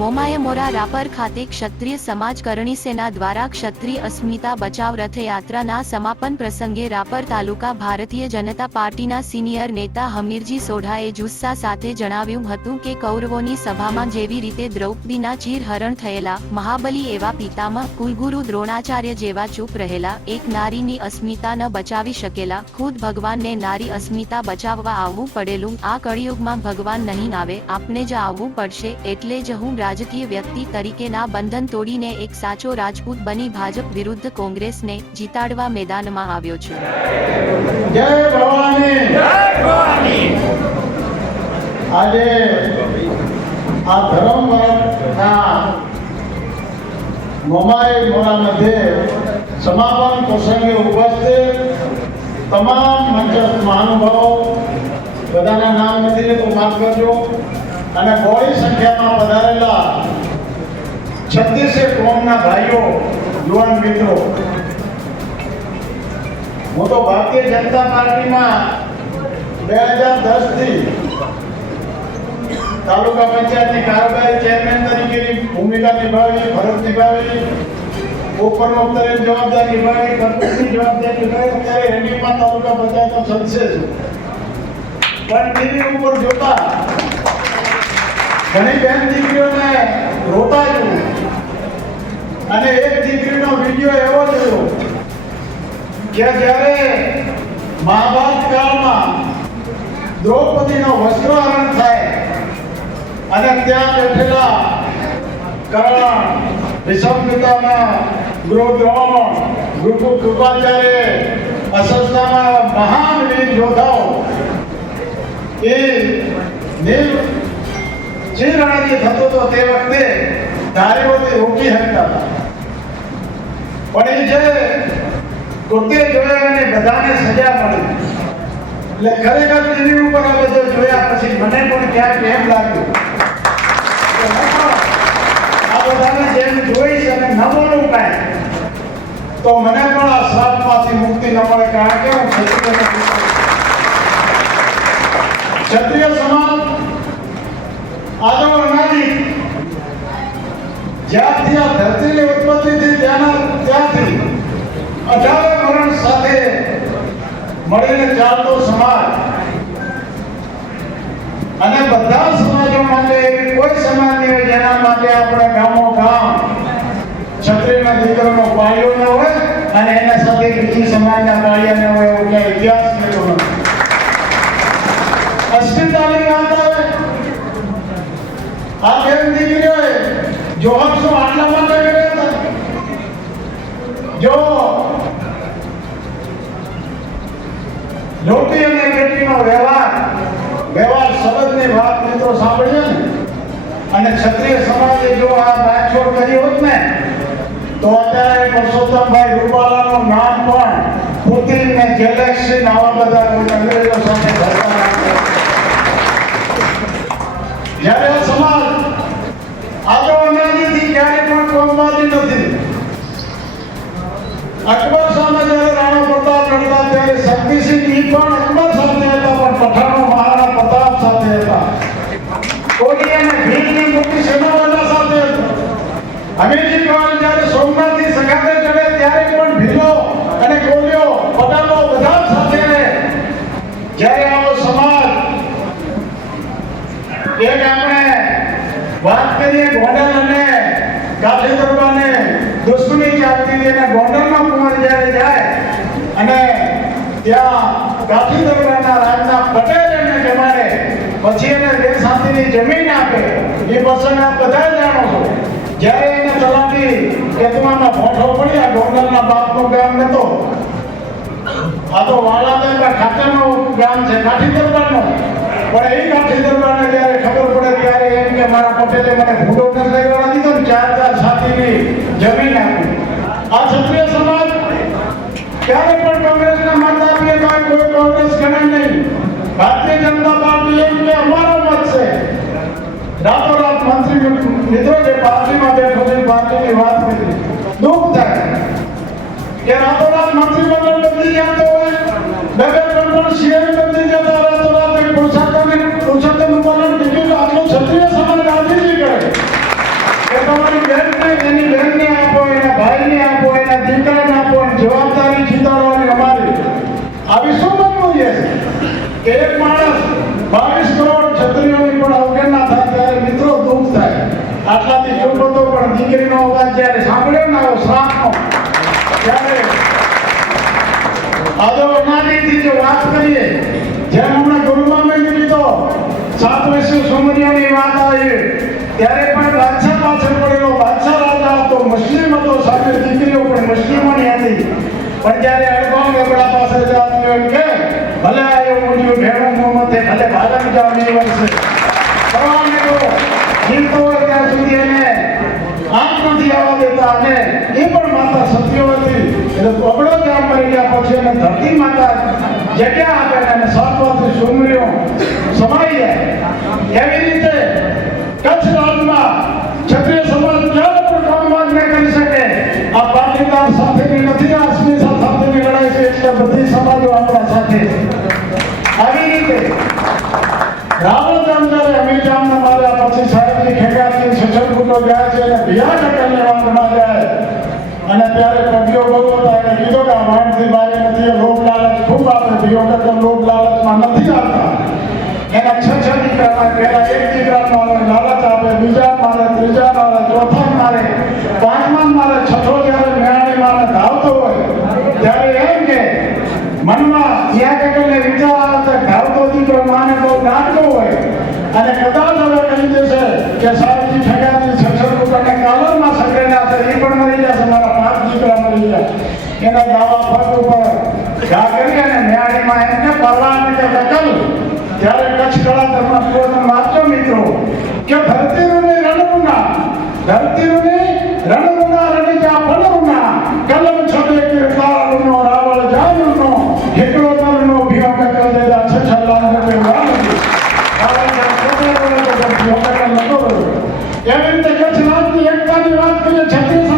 મોમાય મોરા રાપર ખાતે ક્ષત્રિય સમાજ કરણી સેના દ્વારા ક્ષત્રિય અસ્મિતા બચાવ રથયાત્રાના સમાપન પ્રસંગે રાપર તાલુકા ભારતીય જનતા પાર્ટીના સિનિયર નેતા હમીરજી સોઢાએ જુસ્સા સાથે જણાવ્યું હતું કે કૌરવોની સભામાં જેવી રીતે દ્રૌપદીના ચીરહરણ થયેલા મહાબલી એવા પિતામાં કુલગુરુ દ્રોણાચાર્ય જેવા ચૂપ રહેલા, એક નારીની અસ્મિતા ન બચાવી શકેલા, ખુદ ભગવાનને નારી અસ્મિતા બચાવવા આવવું પડેલું, આ કળિયુગમાં ભગવાન નહીં આવે, આપને જ આવવું પડશે, એટલે જ હું રાજકીય વ્યક્તિ તરીકેના બંધન તોડીને એક સાચો રાજપૂત બની ભાજપ વિરુદ્ધ કોંગ્રેસને જીતાડવા મેદાનમાં આવ્યો છે. જય ભવાની! આજે આ મોરા મધ્યે સમાપન પ્રસંગે ઉપસ્થિત તમામ મંચસ્થ મહાનુભાવો બધાના નામ નથી તો માફ કરજો. અને બહોળી સંખ્યામાં પધારેલા છત્રીસે કોમના ભાઈઓ, યુવાન મિત્રો. હું તો ભારતીય જનતા પાર્ટીમાં બે હજાર દસથી તાલુકા પંચાયતની કારોબારી ચેરમેન તરીકેની ભૂમિકા નિભાવી ફરજ નિભાવી ઉપરનો ઉત્તરે જવાબદારી નિભાવી જવાબદારી નિભાવી તાલુકા પંચાયતનો સદસ્ય છું. ઉપર જોતા ઘણી બેન દીકરીઓને રોતા જોયું અને એક દીકરીનો વીડિયો એવો જોયો કે જ્યારે મહાભારત કાળમાં દ્રૌપદીનો વસ્ત્રહરણ થાય અને ત્યાં બેઠેલા કર્ણ વિષમ પિતામાં ગૃહદ્રોણ ગુરુ કૃપાચાર્ય અસસ્તામાં મહાન વીર યોદ્ધાઓ, એ નીલ ચીરણાથી થતો હતો તે વખતે ધારીઓથી રોકી શકતા હતા પણ એ જે પોતે જોયા અને બધાને સજા મળી એટલે ખરેખર ટીવી ઉપર આ બધું જોયા પછી મને પણ ક્યાંક એમ લાગ્યું આ બધાને જેમ જોઈશ અને ન બોલું કાંઈ, તો મને પણ આ શ્રાપમાંથી મુક્તિ ન મળે, કારણ કે હું ક્ષત્રિય. ક્ષત્રિય સમાજ આગળ અનાદિ જ્યારથી આ ધરતીની ઉત્પત્તિ થઈ મળીને ચાલતો સમાજ. અને બધા સમાજો માટે એવી કોઈ સમાજ હોય જેના માટે આપણે ગામો ગામ ક્ષત્રિયના દીકરાનો પાયો ન હોય અને એના સાથે બીજી સમાજના પાળ્યા ન હોય. જોહર શું આટલા માટે કર્યા જો. લોટી અને બેટીનો વ્યવહાર વ્યવહાર શબ્દની વાત મિત્રો સાંભળીએ ને. અને ક્ષત્રિય સમાજે જો આ બાછોડ કરી હોત ને, તો અત્યારે પરસોત્તમભાઈ રૂપાલાનું નામ પણ પુતિન ને ગેલેક્સી નાવા બધા અંગ્રેજો સામે ધરતા સમાજ આગળ પણ નથી અકબર સામે જ્યારે રાણા પ્રતાપ લડતા ત્યારે શક્તિસિંહ ઈ પણ અકબર સાથે હતા પણ પઠાણો મહારાણા પ્રતાપ સાથે હતા કોલી અને ભીલની મુક્તિ સેનાવાલા સાથે હતો હમીરજી કવાલ જ્યારે સોમનાથથી સગાતે ચડે ત્યારે પણ ભીલો અને કોલ્યો પઠાણો બધા સાથે જ્યારે આવો સમાજ એક આપણે વાત કરીએ ગોંડલ અને ગાંધી દરબારને દુશ્મની અને ગોંડલમાં કુંવર જ્યારે જાય, અને ત્યાં ગાંધી દરબારના રાજના પટેલ એને જમાડે પછી એને બે શાંતિની જમીન આપે, એ પ્રસંગ આપ બધા જાણો છો. જ્યારે એને તલાટી કેતવામાં ફોટો પડ્યા ગોંડલના બાપનો ગામ નતો આ તો વાળાબેન ખાતાનો ગામ છે કાઠી દરબારનું પણ એ કાઠી દરબારને જ્યારે ખબર પડે ત્યારે એમ કે મારા પટેલે મને ભૂડો ન લેવા દીધો ને ચાર ચાર સાથીની જમીન આપી આ ક્ષત્રિય સમાજ ક્યારે પણ કોંગ્રેસને મત આપીએ તો આ કોઈ કોંગ્રેસ ગણે નહીં ભારતીય જનતા પાર્ટી એમ કે અમારો મત છે રાતોરાત મંત્રી મિત્રો જે પાર્ટીમાં હવે એક માણસ બાવીસ કરોડ ક્ષત્રિયોની પણ અવગણના થાય ત્યારે મિત્રો દુઃખ થાય. આટલાથી ચૂપ પણ દીકરીનો અવાજ જ્યારે સાંભળ્યો ને આવો શ્રાપનો, ત્યારે આદવનાથીથી વાત કરીએ જેમ હમણાં ગુરુમાં મેં કીધી તો સાત વર્ષે વાત આવી. ત્યારે પણ બાદશાહ પાછળ પડેલો બાદશાહ રાજા હતો, મુસ્લિમ હતો, સાથે દીકરીઓ પણ મુસ્લિમોની હતી. પણ જયારે અડવાણ પાસે એમ કે, ભલે આયો મૂલ્યું ભેણું મોમતે ભલે ભારત જામી વર્ષે ભગવાને તો જીવતો ત્યાં સુધી એને આમ નથી આવવા દેતા અને એ પણ માતા સત્યવતી એટલે બગડો ત્યાં કરી ગયા પછી એને ધરતી માતા જગ્યા આપે અને સાતવાથી સુમરીઓ સમાઈ જાય એવી રીતે કચ્છ રાજમાં ક્ષત્રિય સમાજ ક્યારે પણ કામકાજ ન કરી શકે, આ પાટીદાર સાથે આવી રીતે રાવણ અમીર માર્યા પછી સાહેબની ખેગાથી સસરપુટો ગયા છે અને બિયા ટકરને વાંધમાં જાય. અને ત્યારે કવિઓ બહુ હતા, એને કીધું કે આ વાંઢથી બારે નથી લોભ લાલચ ખૂબ આપે બીજો ટકર લોભ લાલચમાં નથી આવતા એના છ છ દીકરામાં પહેલા એક દીકરામાં લાલચ આપે, બીજા મારે ત્રીજા જાય એના દાવા પગ ઉપર ઘા કરી અને ન્યાણીમાં એમને પરવાની કે દખલ ત્યારે કચ્છ કળા ધર્મ પૂર્ણ વાંચો મિત્રો કે ધરતીરુને રણરુના ધરતીરુને રણરુના રણિજા ફલરુના કલમ છબે કે તારુનો રાવળ જાનુનો હિકડો તરનો ભીઓ કે કર દેદા છ છ લાખ કે વાલજી રાવળ જા છોકરો તો ભીઓ કે કર નતો એવી રીતે કચ્છ રાજની એકતાની વાત કરીએ છત્રીસ